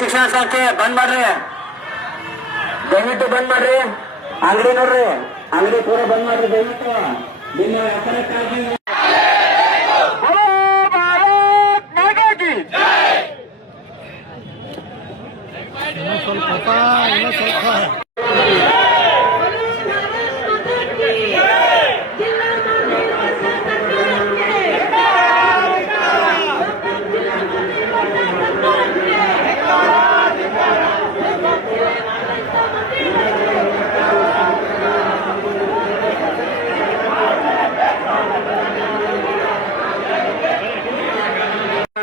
ಶಿಕ್ಷಣ ಸಂಸ್ಥೆ ಬಂದ್ ಮಾಡ್ರಿ, ದಯವಿಟ್ಟು ಬಂದ್ ಮಾಡ್ರಿ. ಅಂಗಡಿ ನೋಡ್ರಿ, ಅಂಗಡಿ ಪೂರ ಬಂದ್ ಮಾಡ್ರಿ ದಯವಿಟ್ಟು. ನಿಮ್ಮ ವ್ಯಾಪಾರಕ್ಕಾಗಿ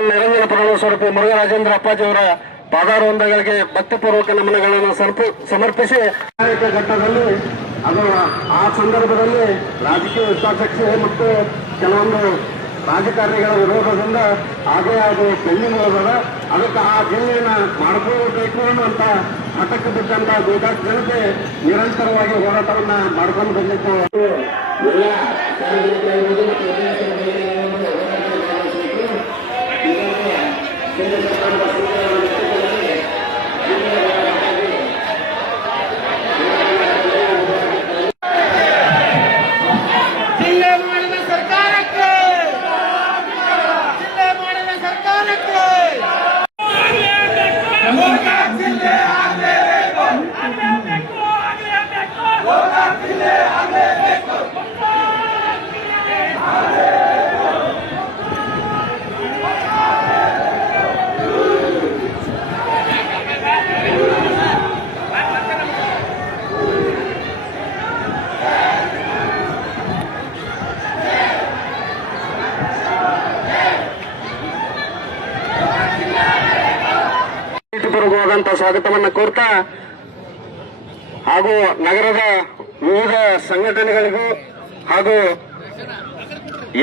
ನಿರಂಜನ ಪರಮೇಶ್ವರ ಮುರುಘರಾಜೇಂದ್ರ ಅಪ್ಪಾಜಿಯವರ ಪಾದಾರವಂದಗಳಿಗೆ ಭಕ್ತಿಪೂರ್ವಕ ನಮನಗಳನ್ನು ಸಮರ್ಪಿಸಿ ಘಟ್ಟದಲ್ಲಿ ಅದು ಆ ಸಂದರ್ಭದಲ್ಲಿ ರಾಜಕೀಯ ಹಿತಾಸಕ್ತಿ ಮತ್ತು ಕೆಲವೊಂದು ರಾಜಕಾರಣಿಗಳ ವಿರೋಧದಿಂದ ಹಾಗೆ ಅದು ಪೆಂಡಿಂಗ್ ಹೋದ. ಅದಕ್ಕೆ ಆ ಜಿಲ್ಲೆಯನ್ನ ಮಾಡ್ಕೋಬೇಕು ಅನ್ನುವಂತ ಹಠಕ್ಕೆ ಬಿಟ್ಟಂತ ಗೋಕಾಕ್ ಜನತೆ ನಿರಂತರವಾಗಿ ಹೋರಾಟವನ್ನ ಮಾಡ್ಕೊಂಡು ಬಂದಿತ್ತು. ಎಲ್ಲ ಹೋದಂತ ಸ್ವಾಗತವನ್ನ ಕೋರ್ತಾ ಹಾಗೂ ನಗರದ ವಿವಿಧ ಸಂಘಟನೆಗಳಿಗೂ ಹಾಗೂ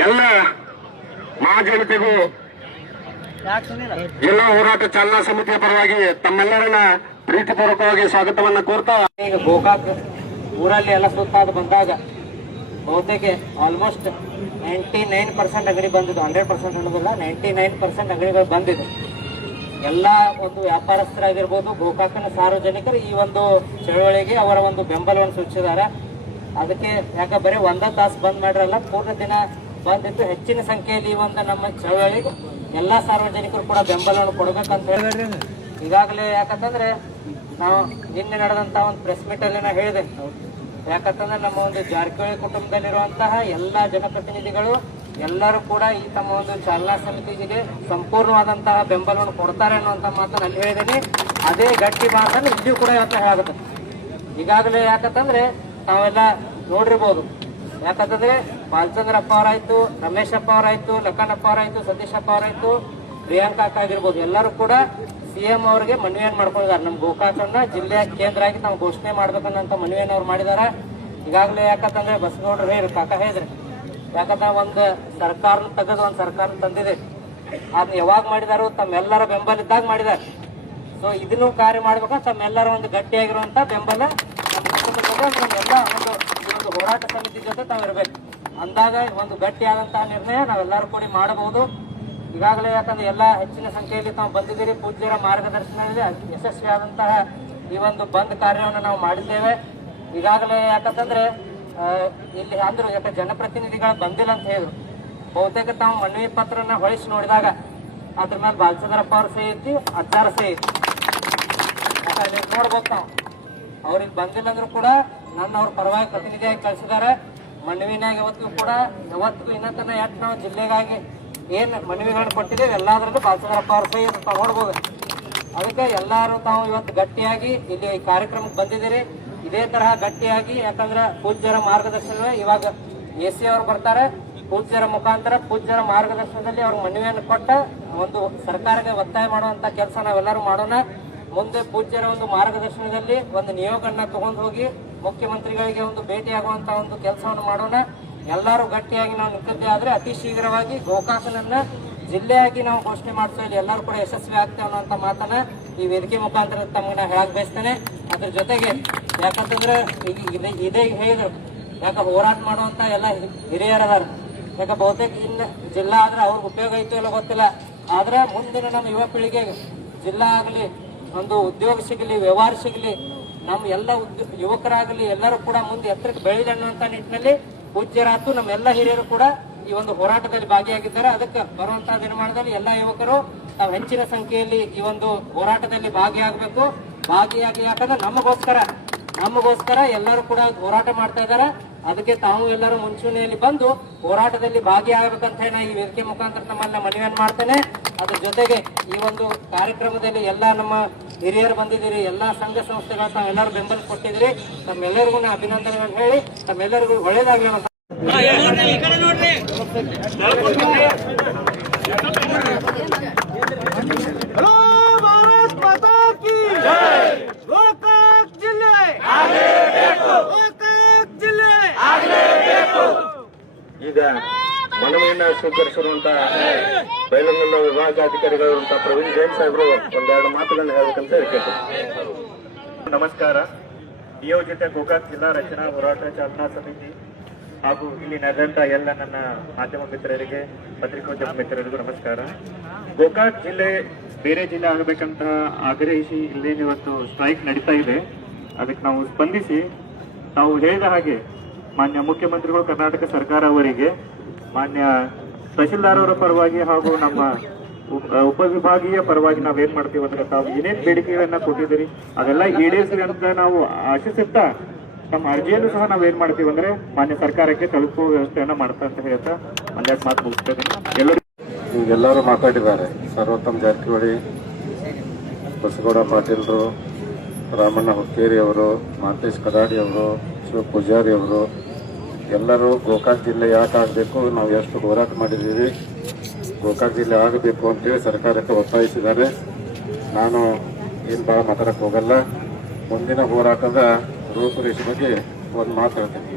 ಎಲ್ಲ ಮಹಾಜನತೆಗೂ ಜಿಲ್ಲಾ ಹೋರಾಟ ಚಾಲನಾ ಸಮಿತಿಯ ಪರವಾಗಿ ತಮ್ಮೆಲ್ಲರನ್ನ ಪ್ರೀತಿಪೂರ್ವಕವಾಗಿ ಸ್ವಾಗತವನ್ನ ಕೋರ್ತಾ, ಈಗ ಗೋಕಾಕ್ ಊರಲ್ಲಿ ಎಲ್ಲ ಸುತ್ತಾದ ಬಂದಾಗ ಬಹುತೇಕ ಆಲ್ಮೋಸ್ಟ್ 99% ಅಂಗಡಿ ಬಂದಿದ್ದು. 100% ಅನ್ನೋದಿಲ್ಲ, 99% ಅಂಗಡಿಗಳು ಬಂದಿದೆ. ಎಲ್ಲ ಒಂದು ವ್ಯಾಪಾರಸ್ಥರಾಗಿರ್ಬೋದು, ಗೋಕಾಕನ ಸಾರ್ವಜನಿಕರು ಈ ಒಂದು ಚಳವಳಿಗೆ ಅವರ ಒಂದು ಬೆಂಬಲವನ್ನು ಸೂಚಿಸಿದ್ದಾರೆ. ಅದಕ್ಕೆ ಯಾಕೆ ಬರೀ ಒಂದೇ ತಾಸು ಬಂದ್ ಮಾಡಿರಲ್ಲ, ಪೂರ್ಣ ದಿನ ಬಂದಿದ್ದು. ಹೆಚ್ಚಿನ ಸಂಖ್ಯೆಯಲ್ಲಿ ಈ ಒಂದು ನಮ್ಮ ಚಳವಳಿಗೆ ಎಲ್ಲಾ ಸಾರ್ವಜನಿಕರು ಕೂಡ ಬೆಂಬಲವನ್ನು ಕೊಡಬೇಕಂತ ಹೇಳಿ ಈಗಾಗಲೇ ಯಾಕಂತಂದ್ರೆ ನಾವು ನಿನ್ನೆ ನಡೆದಂತಹ ಒಂದು ಪ್ರೆಸ್ ಮೀಟ್ ಅಲ್ಲಿ ನಾ ಹೇಳಿದೆ. ಯಾಕಂತಂದ್ರೆ ನಮ್ಮ ಒಂದು ಜಾರಕಿಹೊಳಿ ಕುಟುಂಬದಲ್ಲಿರುವಂತಹ ಎಲ್ಲಾ ಜನಪ್ರತಿನಿಧಿಗಳು ಎಲ್ಲರೂ ಕೂಡ ಈ ತಮ್ಮ ಒಂದು ಚಾಲನಾ ಸಮಿತಿಗೆ ಸಂಪೂರ್ಣವಾದಂತಹ ಬೆಂಬಲವನ್ನು ಕೊಡ್ತಾರೆ ಅನ್ನುವಂತ ಮಾತನ್ನು ಅಲ್ಲಿ ಹೇಳಿದ್ದೀನಿ. ಅದೇ ಗಟ್ಟಿ ಮಾತನ್ನು ಇಲ್ಲಿಯೂ ಕೂಡ ಇವತ್ತು ಹೇಳಾಗುತ್ತೆ. ಈಗಾಗಲೇ ಯಾಕಂತಂದ್ರೆ ನಾವೆಲ್ಲ ನೋಡಿರ್ಬೋದು. ಯಾಕಂತಂದ್ರೆ ಬಾಲಚಂದ್ರಪ್ಪ ಅವರಾಯ್ತು, ರಮೇಶ್ ಅಪ್ಪ ಅವರಾಯ್ತು, ಲಕ್ಕನಪ್ಪ ಅವರಾಯ್ತು, ಸತೀಶ್ ಅಪ್ಪ ಅವರಾಯ್ತು, ಪ್ರಿಯಾಂಕಾ ಅಕ್ಕ ಆಗಿರ್ಬೋದು, ಎಲ್ಲರೂ ಕೂಡ ಸಿಎಂ ಅವರಿಗೆ ಮನವಿಯನ್ನು ಮಾಡ್ಕೊಂಡಿದ್ದಾರೆ. ನಮ್ಮ ಗೋಕಾಕನ್ನ ಜಿಲ್ಲೆಯ ಕೇಂದ್ರ ಆಗಿ ನಾವು ಘೋಷಣೆ ಮಾಡ್ಬೇಕನ್ನಂತ ಮನವಿಯನ್ನು ಅವ್ರು ಮಾಡಿದ್ದಾರೆ. ಈಗಾಗಲೇ ಯಾಕಂತಂದ್ರೆ ಬಸನಗೌಡರು ಹೇಳಿ ಕಾಕ ಹೇಳಿದ್ರೆ, ಯಾಕಂದ್ರೆ ಒಂದು ಸರ್ಕಾರ ತೆಗೆದು ಒಂದು ಸರ್ಕಾರ ತಂದಿದೆ. ಅದನ್ನ ಯಾವಾಗ ಮಾಡಿದಾರು, ತಮ್ಮೆಲ್ಲರ ಬೆಂಬಲ ಇದ್ದಾಗ ಮಾಡಿದ್ದಾರೆ. ಸೊ ಇದನ್ನು ಕಾರ್ಯ ಮಾಡ್ಬೇಕು, ತಮ್ಮೆಲ್ಲರ ಒಂದು ಗಟ್ಟಿಯಾಗಿರುವಂತ ಬೆಂಬಲ ನಮ್ಮೆಲ್ಲ ಒಂದು ಹೋರಾಟ ಸಮಿತಿ ಜೊತೆ ತಾವಿರ್ಬೇಕು. ಅಂದಾಗ ಒಂದು ಗಟ್ಟಿಯಾದಂತಹ ನಿರ್ಣಯ ನಾವೆಲ್ಲರೂ ಕೂಡಿ ಮಾಡಬಹುದು. ಈಗಾಗಲೇ ಯಾಕಂದ್ರೆ ಎಲ್ಲ ಹೆಚ್ಚಿನ ಸಂಖ್ಯೆಯಲ್ಲಿ ತಾವು ಬಂದಿದ್ದೀರಿ. ಪೂಜ್ಯರ ಮಾರ್ಗದರ್ಶನದಲ್ಲಿ ಯಶಸ್ವಿಯಾದಂತಹ ಈ ಒಂದು ಬಂದ್ ಕಾರ್ಯವನ್ನು ನಾವು ಮಾಡಿದ್ದೇವೆ. ಈಗಾಗಲೇ ಯಾಕಂತಂದ್ರೆ ಇಲ್ಲಿ ಅಂದ್ರು ಯಾಕೆ ಜನಪ್ರತಿನಿಧಿಗಳು ಬಂದಿಲ್ಲ ಅಂತ ಹೇಳಿದ್ರು. ಬಹುತೇಕ ತಾವು ಮನವಿ ಪತ್ರನ ಹೊಳಿಸಿ ನೋಡಿದಾಗ ಅದ್ರ ಮೇಲೆ ಬಾಲಚಂದ್ರಪ್ಪ ಅವ್ರ ಸಹಿ ಐತಿ, ಅಜ್ಜಾರ ಸಹಿ ಐತಿ. ಯಾಕಂದ್ರೆ ನೋಡ್ಬೇಕು ನಾವು ಅವ್ರಿಗೆ ಬಂದಿಲ್ಲ ಅಂದ್ರೂ ಕೂಡ ನನ್ನ ಅವ್ರ ಪರವಾಗಿ ಪ್ರತಿನಿಧಿಯಾಗಿ ಕಳಿಸಿದ್ದಾರೆ. ಮನವಿನಾಗ ಯಾವತ್ತಿಗೂ ಇನ್ನೊಂದನ್ನ ಯಾಕೆ ನಾವು ಜಿಲ್ಲೆಗಾಗಿ ಏನ್ ಮನವಿಗಳನ್ನು ಕೊಟ್ಟಿದ್ದೇವೆ ಎಲ್ಲಾದ್ರಲ್ಲೂ ಬಾಲಚಂದ್ರಪ್ಪ ಅವ್ರ ಸಹಿ ತಾವು ನೋಡ್ಬೋದು. ಅದಕ್ಕೆ ಎಲ್ಲರೂ ತಾವು ಇವತ್ತು ಗಟ್ಟಿಯಾಗಿ ಇಲ್ಲಿ ಈ ಕಾರ್ಯಕ್ರಮಕ್ಕೆ ಬಂದಿದ್ದೀರಿ. ಇದೇ ತರಹ ಗಟ್ಟಿಯಾಗಿ, ಯಾಕಂದ್ರೆ ಪೂಜ್ಯರ ಮಾರ್ಗದರ್ಶನ ಇವಾಗ AC ಅವರು ಬರ್ತಾರೆ. ಪೂಜ್ಯರ ಮುಖಾಂತರ ಪೂಜ್ಯರ ಮಾರ್ಗದರ್ಶನದಲ್ಲಿ ಅವ್ರ ಮನವಿಯನ್ನು ಕೊಟ್ಟ ಒಂದು ಸರ್ಕಾರಕ್ಕೆ ಒತ್ತಾಯ ಮಾಡುವಂತ ಕೆಲಸ ನಾವೆಲ್ಲರೂ ಮಾಡೋಣ. ಮುಂದೆ ಪೂಜ್ಯರ ಒಂದು ಮಾರ್ಗದರ್ಶನದಲ್ಲಿ ಒಂದು ನಿಯೋಗನ್ನ ತಗೊಂಡು ಹೋಗಿ ಮುಖ್ಯಮಂತ್ರಿಗಳಿಗೆ ಒಂದು ಭೇಟಿಯಾಗುವಂತ ಒಂದು ಕೆಲಸವನ್ನು ಮಾಡೋಣ. ಎಲ್ಲರೂ ಗಟ್ಟಿಯಾಗಿ ನಾವು ನಿಂತಿದ್ದೇ ಆದ್ರೆ ಅತಿ ಶೀಘ್ರವಾಗಿ ಗೋಕಾಕನನ್ನ ಜಿಲ್ಲೆಯಾಗಿ ನಾವು ಘೋಷಣೆ ಮಾಡಿಸೋಲ್ಲಿ ಎಲ್ಲರೂ ಕೂಡ ಯಶಸ್ವಿ ಆಗ್ತೇವೆ ಅನ್ನೋಂಥ ಮಾತನ್ನ ಈ ವೇದಿಕೆ ಮುಖಾಂತರ ತಮಗೆ ನಾ ಹೇಳಕ್ ಬಯಸ್ತೇನೆ. ಅದ್ರ ಜೊತೆಗೆ ಯಾಕಂತಂದ್ರೆ ಇದೇ ಹೇಳಿದ್ರು, ಯಾಕ ಹೋರಾಟ ಮಾಡುವಂತ ಎಲ್ಲ ಹಿರಿಯರದಾರ. ಯಾಕ ಬಹುತೇಕ ಇನ್ನು ಜಿಲ್ಲಾ ಆದ್ರೆ ಅವ್ರಿಗೆ ಉಪಯೋಗ ಐತೋ ಇಲ್ಲ ಗೊತ್ತಿಲ್ಲ. ಆದ್ರೆ ಮುಂದಿನ ನಮ್ಮ ಯುವ ಪೀಳಿಗೆಗೆ ಜಿಲ್ಲಾ ಆಗಲಿ ಒಂದು ಉದ್ಯೋಗ ಸಿಗಲಿ, ವ್ಯವಹಾರ ಸಿಗಲಿ, ನಮ್ಮ ಎಲ್ಲ ಯುವಕರಾಗಲಿ ಎಲ್ಲರೂ ಕೂಡ ಮುಂದೆ ಎತ್ತರಕ್ಕೆ ಬೆಳೆಯಲಿ ಅನ್ನುವಂಥ ನಿಟ್ಟಿನಲ್ಲಿ ಪೂಜ್ಯರಾತು ನಮ್ಮೆಲ್ಲ ಹಿರಿಯರು ಕೂಡ ಈ ಒಂದು ಹೋರಾಟದಲ್ಲಿ ಭಾಗಿಯಾಗಿದ್ದಾರೆ. ಅದಕ್ಕೆ ಬರುವಂತಹ ದಿನಮಾನದಲ್ಲಿ ಎಲ್ಲ ಯುವಕರು ತಾವು ಹೆಚ್ಚಿನ ಸಂಖ್ಯೆಯಲ್ಲಿ ಈ ಒಂದು ಹೋರಾಟದಲ್ಲಿ ಭಾಗಿಯಾಗಬೇಕು. ಭಾಗಿಯಾಗಿ ಯಾಕಂದ್ರೆ ನಮಗೋಸ್ಕರ ಎಲ್ಲರೂ ಕೂಡ ಹೋರಾಟ ಮಾಡ್ತಾ ಇದ್ದಾರೆ. ಅದಕ್ಕೆ ತಾವು ಎಲ್ಲರೂ ಮುಂಚೂಣಿಯಲ್ಲಿ ಬಂದು ಹೋರಾಟದಲ್ಲಿ ಭಾಗಿಯಾಗಬೇಕಂತ ಹೇಳಿ ಈ ವೇದಿಕೆ ಮುಖಾಂತರ ನಮ್ಮನ್ನ ಮನವಿಯನ್ನು ಮಾಡ್ತೇನೆ. ಅದ್ರ ಜೊತೆಗೆ ಈ ಒಂದು ಕಾರ್ಯಕ್ರಮದಲ್ಲಿ ಎಲ್ಲ ನಮ್ಮ ಹಿರಿಯರು ಬಂದಿದ್ದೀರಿ, ಎಲ್ಲಾ ಸಂಘ ಸಂಸ್ಥೆಗಳ ತಾವೆಲ್ಲರೂ ಬೆಂಬಲ ಕೊಟ್ಟಿದ್ದೀರಿ. ತಮ್ಮೆಲ್ಲರಿಗೂ ಅಭಿನಂದನೆಗಳನ್ನು ಹೇಳಿ ತಮ್ಮೆಲ್ಲರಿಗೂ ಒಳ್ಳೇದಾಗಲಿ ಅಂತ. ಈಗ ಮನವಿಯನ್ನು ಸ್ವೀಕರಿಸಿರುವಂತಹ ಬೈಲಹೊಂಗಲ ವಿಭಾಗಾಧಿಕಾರಿಗಳಾದಂತಹ ಪ್ರವೀಣ್ ಜೈನ್ ಸಾಹೇಬರು ಒಂದೆರಡು ಮಾತುಗಳನ್ನು ಹೇಳಬೇಕಂತ ಹೇಳ್ತಾರೆ. ನಮಸ್ಕಾರ. ನಿಯೋಜಿತ ಗೋಕಾಕ್ ಜಿಲ್ಲಾ ರಚನಾ ಹೋರಾಟ ಚಾಲನಾ ಸಮಿತಿ ಹಾಗೂ ಇಲ್ಲಿ ನಡೆದಂತ ಎಲ್ಲ ನನ್ನ ಮಾಧ್ಯಮ ಮಿತ್ರರಿಗೆ, ಪತ್ರಿಕೋದ್ಯಮ ಮಿತ್ರರಿಗೂ ನಮಸ್ಕಾರ. ಗೋಕಾಕ್ ಜಿಲ್ಲೆ ಬೇರೆ ಜಿಲ್ಲೆ ಆಗಬೇಕಂತ ಆಗ್ರಹಿಸಿ ಇಲ್ಲೇನಿವತ್ತು ಸ್ಟ್ರೈಕ್ ನಡೀತಾ ಇದೆ. ಅದಕ್ಕೆ ನಾವು ಸ್ಪಂದಿಸಿ ನಾವು ಹೇಳಿದ ಹಾಗೆ ಮಾನ್ಯ ಮುಖ್ಯಮಂತ್ರಿಗಳು, ಕರ್ನಾಟಕ ಸರ್ಕಾರ ಅವರಿಗೆ, ಮಾನ್ಯ ತಹಶೀಲ್ದಾರ್ ಅವರ ಪರವಾಗಿ ಹಾಗೂ ನಮ್ಮ ಉಪವಿಭಾಗೀಯ ಪರವಾಗಿ ನಾವೇನ್ ಮಾಡ್ತೀವಿ ಅಂದ್ರೆ ತಾವು ಏನೇನ್ ಬೇಡಿಕೆಗಳನ್ನ ಕೊಟ್ಟಿದ್ದೀರಿ ಅದೆಲ್ಲ ಈಡೇರಿಸಿ ಅಂತ ನಾವು ಆಶಿಸುತ್ತಾ ನಮ್ಮ ಅರ್ಜಿಯನ್ನು ಸಹ ನಾವೇನ್ ಮಾಡ್ತೀವಿ ಅಂದ್ರೆ ಮಾನ್ಯ ಸರ್ಕಾರಕ್ಕೆ ತಲುಪುವ ವ್ಯವಸ್ಥೆಯನ್ನ ಮಾಡ್ತಾ ಅಂತ ಹೇಳ್ತಾ ಒಂದೆರಡು ಮಾತು ಮುಗಿಸ್ತೇನೆ. ಈಗೆಲ್ಲರೂ ಮಾತಾಡಿದ್ದಾರೆ. ಸರ್ವೋತ್ತಮ್ ಜಾರಕಿಹೊಳಿ, ಬಸಗೌಡ ಪಾಟೀಲ್ರು, ರಾಮಣ್ಣ ಹುಕ್ಕೇರಿ ಅವರು, ಮಾಂತೇಶ್ ಕದಾಡಿ ಅವರು, ಶಿವ ಪೂಜಾರಿ ಅವರು ಎಲ್ಲರೂ ಗೋಕಾಕ್ ಜಿಲ್ಲೆ ಯಾಕೆ ಆಗಬೇಕು, ನಾವು ಎಷ್ಟು ಹೋರಾಟ ಮಾಡಿದ್ದೀವಿ, ಗೋಕಾಕ್ ಜಿಲ್ಲೆ ಆಗಬೇಕು ಅಂತೇಳಿ ಸರ್ಕಾರಕ್ಕೆ ಒತ್ತಾಯಿಸಿದ್ದಾರೆ. ನಾನು ಏನು ಭಾಳ ಮಾತಾಡಕ್ಕೆ ಹೋಗಲ್ಲ. ಮುಂದಿನ ಹೋರಾಟದ ರೂಪುರೇಷೆ ಬಗ್ಗೆ ಒಂದು ಮಾತು ಹೇಳ್ತೀನಿ.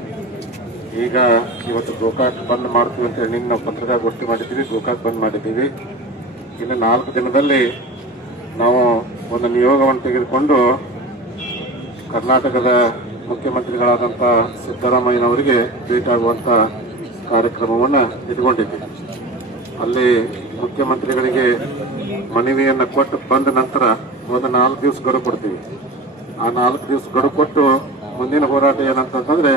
ಈಗ ಇವತ್ತು ಗೋಕಾಕ್ ಬಂದ್ ಮಾಡ್ತೀವಿ ಅಂತೇಳಿ ನಿನ್ನ ಪತ್ರಿಕಾಗೋಷ್ಠಿ ಮಾಡಿದ್ದೀವಿ, ಗೋಕಾಕ್ ಬಂದ್ ಮಾಡಿದ್ದೀವಿ. ಇನ್ನು 4 ದಿನದಲ್ಲಿ ನಾವು ಒಂದು ನಿಯೋಗವನ್ನು ತೆಗೆದುಕೊಂಡು ಕರ್ನಾಟಕದ ಮುಖ್ಯಮಂತ್ರಿಗಳಾದಂಥ ಸಿದ್ದರಾಮಯ್ಯನವರಿಗೆ ಭೇಟಿಯಾಗುವಂಥ ಕಾರ್ಯಕ್ರಮವನ್ನು ಇಟ್ಕೊಂಡಿದ್ದೀವಿ. ಅಲ್ಲಿ ಮುಖ್ಯಮಂತ್ರಿಗಳಿಗೆ ಮನವಿಯನ್ನು ಕೊಟ್ಟು ಬಂದ ನಂತರ ಒಂದು 4 ದಿವಸ ಗಡುವು ಕೊಡ್ತೀವಿ. ಆ 4 ದಿವಸ ಗಡುವು ಕೊಟ್ಟು ಮುಂದಿನ ಹೋರಾಟ ಏನಂತಂದ್ರೆ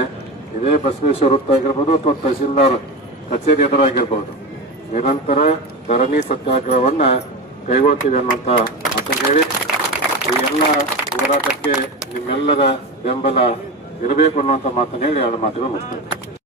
ಇದೇ ಬಸವೇಶ್ವರ ವೃತ್ತ ಆಗಿರ್ಬೋದು ಅಥವಾ ತಹಶೀಲ್ದಾರ್ ಕಚೇರಿ ಎದುರಾಗಿರ್ಬೋದು ನಿರಂತರ ಧರಣಿ ಸತ್ಯಾಗ್ರಹವನ್ನು ಕೈಗೊಳ್ತೀವಿ ಅನ್ನುವಂಥ ಮಾತನ್ನು ಹೇಳಿ ಈ ಎಲ್ಲ ಹೋರಾಟಕ್ಕೆ ನಿಮ್ಮೆಲ್ಲರ ಬೆಂಬಲ ಇರಬೇಕು ಅನ್ನುವಂಥ ಮಾತನ್ನು ಹೇಳಿ 2 ಮಾತುಗಳು ಮುಗಿಸ್ತೇವೆ.